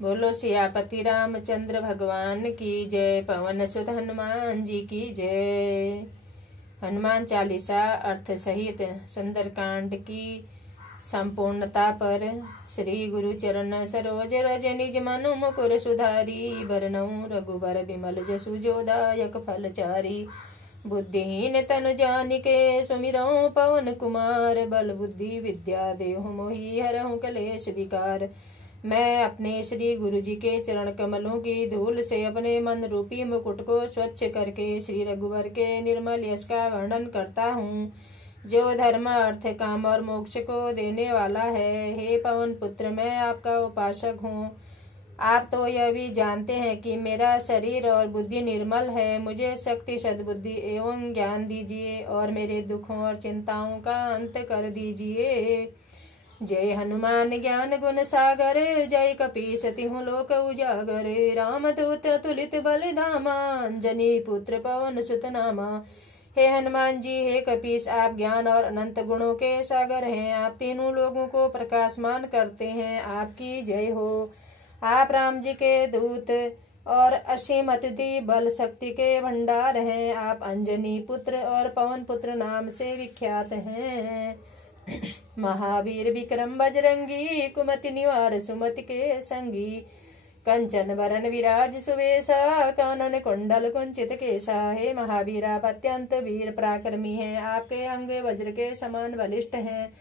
बोलो सियापति रामचंद्र भगवान की जय। पवन सुत हनुमान जी की जय। हनुमान चालीसा अर्थ सहित सुंदरकांड की संपूर्णता पर। श्री गुरु चरण सरोज रज निज मनु मुकुर सुधारी। बरनऊँ रघुबर बिमल जसु जो दायक फल चारी। बुद्धिहीन तनु जानिके सुमिरऊँ पवन कुमार। बल बुद्धि विद्या देहु मोहि हरहु कलेश विकार। मैं अपने श्री गुरु जी के चरण कमलों की धूल से अपने मन रूपी मुकुट को स्वच्छ करके श्री रघुवर के निर्मल यश का वर्णन करता हूँ, जो धर्म अर्थ काम और मोक्ष को देने वाला है। हे पवन पुत्र, मैं आपका उपासक हूँ। आप तो यह भी जानते हैं कि मेरा शरीर और बुद्धि निर्मल है। मुझे शक्ति सद्बुद्धि एवं ज्ञान दीजिए और मेरे दुखों और चिंताओं का अंत कर दीजिए। जय हनुमान ज्ञान गुण सागर। जय कपीस तिहुँ लोक उजागर। रामदूत तुलित बल धामा। अंजनी पुत्र पवन सुत नामा। हे हनुमान जी, हे कपीस, आप ज्ञान और अनंत गुणों के सागर हैं। आप तीनों लोगों को प्रकाशमान करते हैं। आपकी जय हो। आप राम जी के दूत और असीम अतिथि बल शक्ति के भंडार हैं। आप अंजनी पुत्र और पवन पुत्र नाम से विख्यात हैं। महावीर विक्रम बजरंगी, कुमति निवार सुमति के संगी। कंचन वरण विराज सुवेशा, कानन कुंडल कुंचित केसा। हे महावीर, आप अत्यंत वीर पराक्रमी हैं। आपके अंग वज्र के समान बलिष्ठ हैं।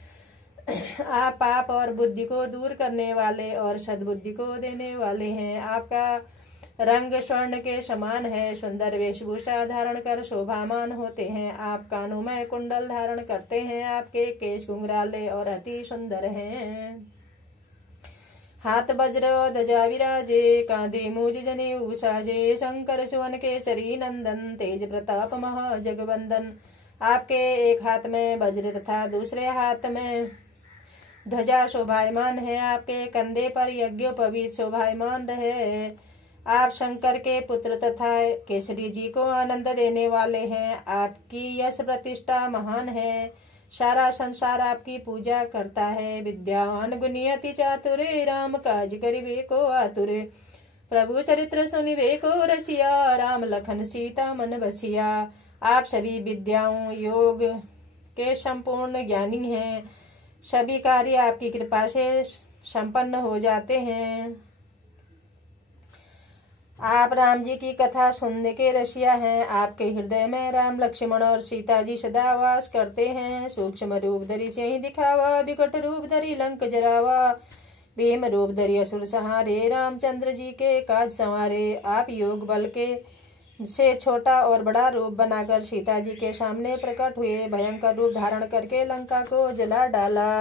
आप पाप और बुद्धि को दूर करने वाले और सद्बुद्धि को देने वाले हैं। आपका रंग स्वर्ण के समान है। सुंदर वेशभूषा धारण कर शोभामान होते हैं। आप कानों में कुंडल धारण करते हैं। आपके केश घुंघराले और अति सुंदर हैं। हाथ वज्र ध्वजा विराजे, कांधे मूज जनेऊ साजे। शंकर सुवन केसरी नंदन, तेज प्रताप महाजगवंदन। आपके एक हाथ में वज्र तथा दूसरे हाथ में ध्वजा शोभायमान है। आपके कंधे पर यज्ञोपवीत शोभायमान रहे। आप शंकर के पुत्र तथा केसरी जी को आनंद देने वाले हैं। आपकी यश प्रतिष्ठा महान है। सारा संसार आपकी पूजा करता है। विद्यावान गुणी अति चातुर, राम काज करिबे को आतुर। प्रभु चरित्र सुनिबे को रसिया, राम लखन सीता मन बसिया। आप सभी विद्याओं योग के संपूर्ण ज्ञानी हैं। सभी कार्य आपकी कृपा से संपन्न हो जाते हैं। आप राम जी की कथा सुनने के रसिया हैं। आपके हृदय में राम लक्ष्मण और सीता जी सदा वास करते हैं। सूक्ष्म रूप धरि से ही दिखावा, विकट रूप धरि लंक जरावा। भीम रूप धरि असुर सहारे, रामचंद्र जी के काज संवारे। आप योग बल के से छोटा और बड़ा रूप बनाकर सीता जी के सामने प्रकट हुए। भयंकर रूप धारण करके लंका को जला डाला।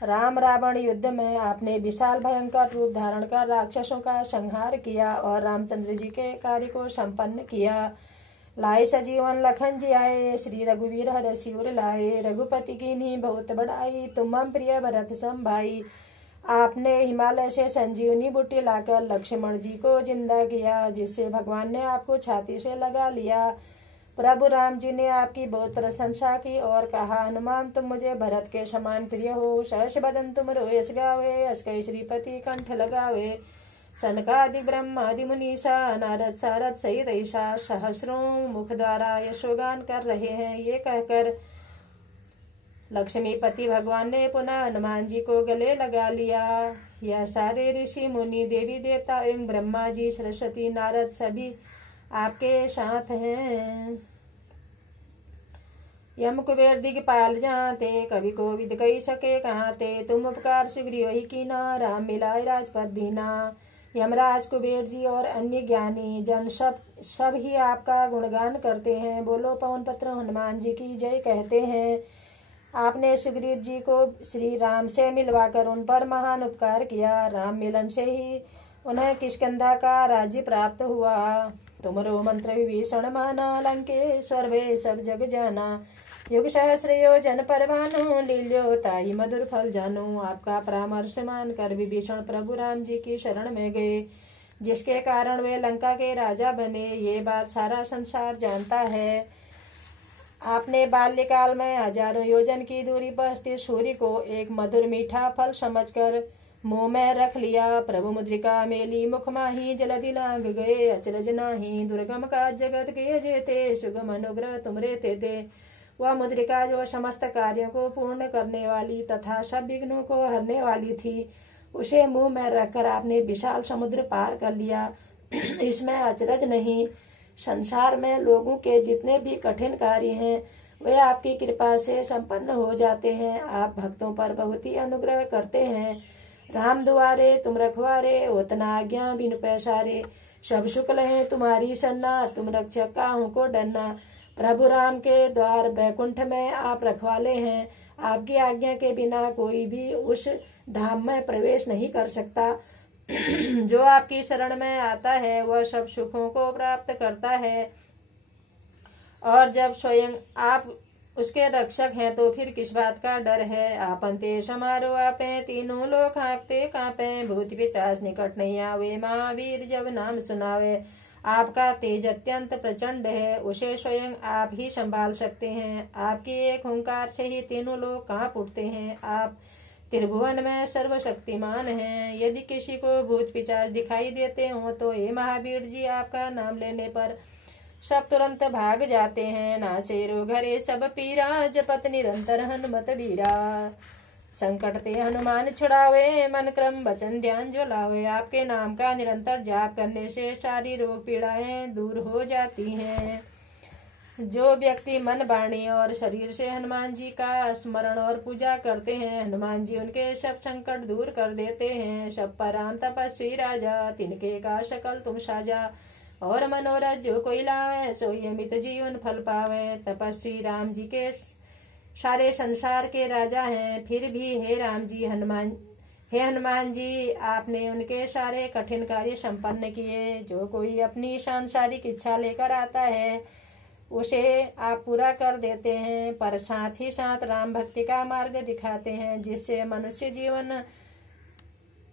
राम रावण युद्ध में आपने विशाल भयंकर रूप धारण कर राक्षसों का संहार किया और रामचंद्र जी के कार्य को संपन्न किया। लाए सजीवन लखन जी आए, श्री रघुवीर हर शिवर लाए। रघुपति की नी बहुत बढ़ाई, तुम प्रिय भरत सम भाई। आपने हिमालय से संजीवनी बूटी लाकर लक्ष्मण जी को जिंदा किया, जिससे भगवान ने आपको छाती से लगा लिया। प्रभु राम जी ने आपकी बहुत प्रशंसा की और कहा, हनुमान तुम मुझे भरत के समान प्रिय हो। सहस बदन तुम रोयस गावे, अस्कै श्रीपति कंठ लगावे। सनकादि ब्रह्मादि मुनीसा, नारद सारद सहित ऐसा। सहस्रों मुख द्वारा यशोगान कर रहे हैं। ये कहकर लक्ष्मीपति भगवान ने पुनः हनुमान जी को गले लगा लिया। यह सारे ऋषि मुनि देवी देवता एवं ब्रह्मा जी सरस्वती नारद सभी आपके साथ हैं। यम कुबेर दिगपाल जानते, कवि को विद कही सके कहाते। तुम उपकार शीघ्र ही कीना, राम मिलाए राजपद दीना। यमराज कुबेर जी और अन्य ज्ञानी जन सब ही आपका गुणगान करते हैं। बोलो पवन पुत्र हनुमान जी की जय कहते हैं। आपने सुग्रीव जी को श्री राम से मिलवाकर उन पर महान उपकार किया। राम मिलन से ही उन्हें किष्किंधा का राज्य प्राप्त हुआ। तुमरो मंत्र विभीषण माना, लंकेश्वर वे सब जग जाना। युग सहस्र योजन पर भानु, लील्यो ताई मधुर फल जानू। आपका परामर्श मानकर विभीषण प्रभु राम जी की शरण में गए, जिसके कारण वे लंका के राजा बने। ये बात सारा संसार जानता है। आपने बाल्यकाल में हजारों योजन की दूरी पर स्थित सूर्य को एक मधुर मीठा फल समझकर मुंह में रख लिया। प्रभु मुद्रिका मेली मुख माही जलधि लांग गए। अचरज नाही दुर्गम का जगत के जेते सुगम अनुग्रह तुमरे थे। वह मुद्रिका जो समस्त कार्यों को पूर्ण करने वाली तथा सब विघ्नों को हरने वाली थी, उसे मुंह में रखकर आपने विशाल समुद्र पार कर लिया। इसमें अचरज नहीं। संसार में लोगों के जितने भी कठिन कार्य हैं वे आपकी कृपा से संपन्न हो जाते हैं। आप भक्तों पर बहुत ही अनुग्रह करते हैं। राम दुआरे तुम रखवारे, उतना आज्ञा बिन पैसारे। सब शुक्ल है तुम्हारी सन्ना, तुम रक्षक काहू को डरना। प्रभु राम के द्वार बैकुंठ में आप रखवाले हैं। आपकी आज्ञा के बिना कोई भी उस धाम में प्रवेश नहीं कर सकता। जो आपकी शरण में आता है वह सब सुखों को प्राप्त करता है, और जब स्वयं आप उसके रक्षक हैं तो फिर किस बात का डर है। आपंते समारो आपे, तीनों लोग हाँकते कांपे। भूत पिशाच निकट नहीं आवे, महावीर जब नाम सुनावे। आपका तेज अत्यंत प्रचंड है, उसे स्वयं आप ही संभाल सकते हैं। आपकी एक हुंकार से ही तीनों लोग कांप उठते हैं। आप त्रिभुवन में सर्वशक्तिमान हैं। यदि किसी को भूत पिशाच दिखाई देते हो तो हे महावीर जी, आपका नाम लेने पर सब तुरंत भाग जाते हैं। नासे रोग हरे सब पीरा, जपत निरंतर हनुमत वीरा। संकट ते हनुमान छुड़ावे, मन क्रम वचन ध्यान जो लावे। आपके नाम का निरंतर जाप करने से सारी रोग पीड़ाएं दूर हो जाती हैं। जो व्यक्ति मन वाणी और शरीर से हनुमान जी का स्मरण और पूजा करते हैं, हनुमान जी उनके सब संकट दूर कर देते हैं। सब पराम तपस्वी राजा, तिनके का सकल तुम साजा। और मनोरथ जो कोई लावे, सोई अमित जीवन फल पावे। तपस्वी राम जी के सारे संसार के राजा हैं। फिर भी हे हनुमान जी, आपने उनके सारे कठिन कार्य संपन्न किए। जो कोई अपनी सांसारिक इच्छा लेकर आता है उसे आप पूरा कर देते हैं, पर साथ ही साथ राम भक्ति का मार्ग दिखाते हैं, जिससे मनुष्य जीवन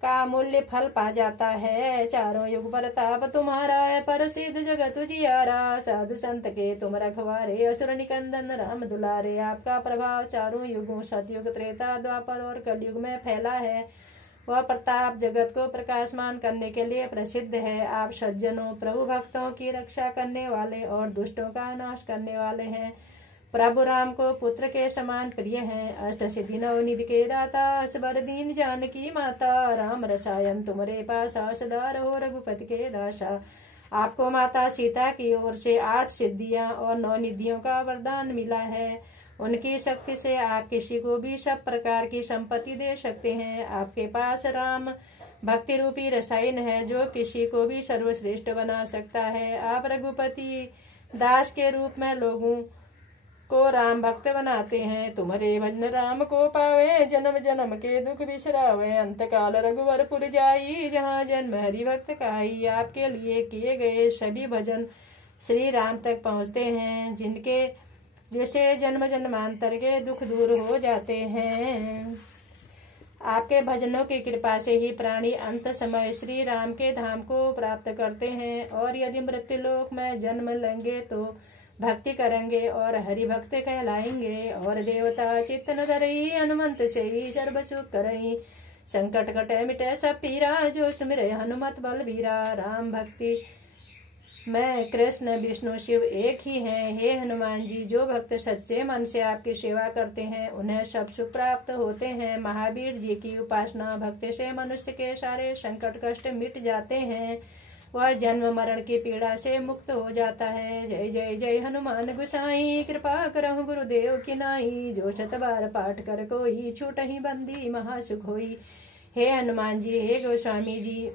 का मूल्य फल पा जाता है। चारों युग प्रताप तुम्हारा है, प्रसिद्ध जगत उजियारा। साधु संत के तुम रखवारे, असुर निकंदन राम दुलारे। आपका प्रभाव चारों युगों सतयुग, त्रेता, द्वापर और कलयुग में फैला है। वह प्रताप जगत को प्रकाशमान करने के लिए प्रसिद्ध है। आप सज्जनों प्रभु भक्तों की रक्षा करने वाले और दुष्टों का नाश करने वाले हैं। प्रभु राम को पुत्र के समान प्रिय हैं। अष्ट सिद्धि नवनिधि के दाता, असबर दीन जानकी माता। राम रसायन तुम्हारे पासा, सदा रहो रघुपति के दासा। आपको माता सीता की ओर से 8 सिद्धियां और 9 निधियों का वरदान मिला है। उनकी शक्ति से आप किसी को भी सब प्रकार की संपत्ति दे सकते हैं। आपके पास राम भक्ति रूपी रसायन है, जो किसी को भी सर्वश्रेष्ठ बना सकता है। आप रघुपति दास के रूप में लोगों को राम भक्त बनाते हैं। तुम्हारे भजन राम को पावे, जन्म जन्म के दुख बिसरावे। अंत काल रघुवरपुर जाई, जहाँ जन्म हरि भक्त काई। आपके लिए किए गए सभी भजन श्री राम तक पहुँचते हैं, जिसे जन्म जन्मांतर के दुख दूर हो जाते हैं। आपके भजनों की कृपा से ही प्राणी अंत समय श्री राम के धाम को प्राप्त करते हैं, और यदि मृत्युलोक में जन्म लेंगे तो भक्ति करेंगे और हरि भक्त कहलाएंगे। और देवता चित्त न धरई, हनुमंत से सर्व सुख करई। संकट कटे मिटे सब पीरा, जो सुमिरे हनुमत बलबीरा। राम भक्ति मैं कृष्ण विष्णु शिव एक ही हैं। हे हनुमान जी, जो भक्त सच्चे मन से आपकी सेवा करते हैं उन्हें सब सुख प्राप्त होते हैं। महावीर जी की उपासना भक्ति से मनुष्य के सारे संकट कष्ट मिट जाते हैं। वह जन्म मरण की पीड़ा से मुक्त हो जाता है। जय जय जय हनुमान गोसाई, कृपा करहु गुरुदेव की नाई। जो 100 बार पाठ कर कोई, छूट ही बंदी महासुख होई। हे हनुमान जी, हे गोस्वामी जी,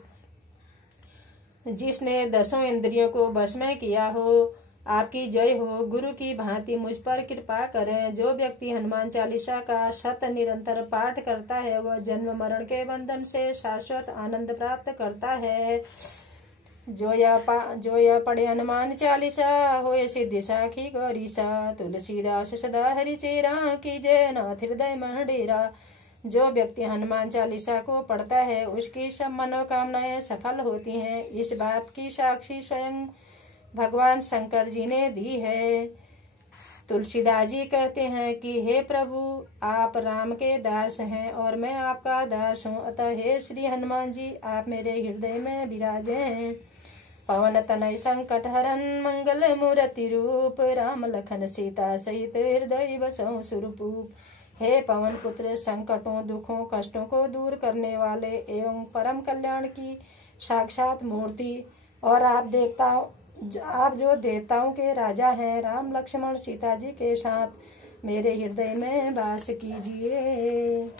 जिसने 10 इंद्रियों को वश में किया हो, आपकी जय हो। गुरु की भांति मुझ पर कृपा करें। जो व्यक्ति हनुमान चालीसा का शत निरंतर पाठ करता है वह जन्म मरण के बंधन से शाश्वत आनंद प्राप्त करता है। जो यह पढ़े हनुमान चालीसा, होए सिद्धि साखी गौरीसा। तुलसीदास सदा हरि चेरा, की जय नाथ हृदय मन डेरा। जो व्यक्ति हनुमान चालीसा को पढ़ता है उसकी सब मनोकामनाएं सफल होती हैं। इस बात की साक्षी स्वयं भगवान शंकर जी ने दी है। तुलसीदास जी कहते हैं कि हे प्रभु, आप राम के दास हैं और मैं आपका दास हूँ, अतः हे श्री हनुमान जी, आप मेरे हृदय में विराजे हैं। पवन तनय संकट हरन मंगल मूर्ति रूप, राम लखन सीता सहित हृदय बसों सुरपूप। हे पवन पुत्र, संकटों दुखों कष्टों को दूर करने वाले एवं परम कल्याण की साक्षात मूर्ति, और आप जो देवताओं के राजा हैं, राम लक्ष्मण सीता जी के साथ मेरे हृदय में वास कीजिए।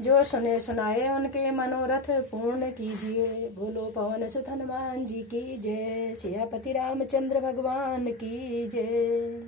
जो सुने सुनाए उनके मनोरथ पूर्ण कीजिए। बोलो पवन सुत हनुमान जी की जय। सियापति रामचंद्र भगवान की जय।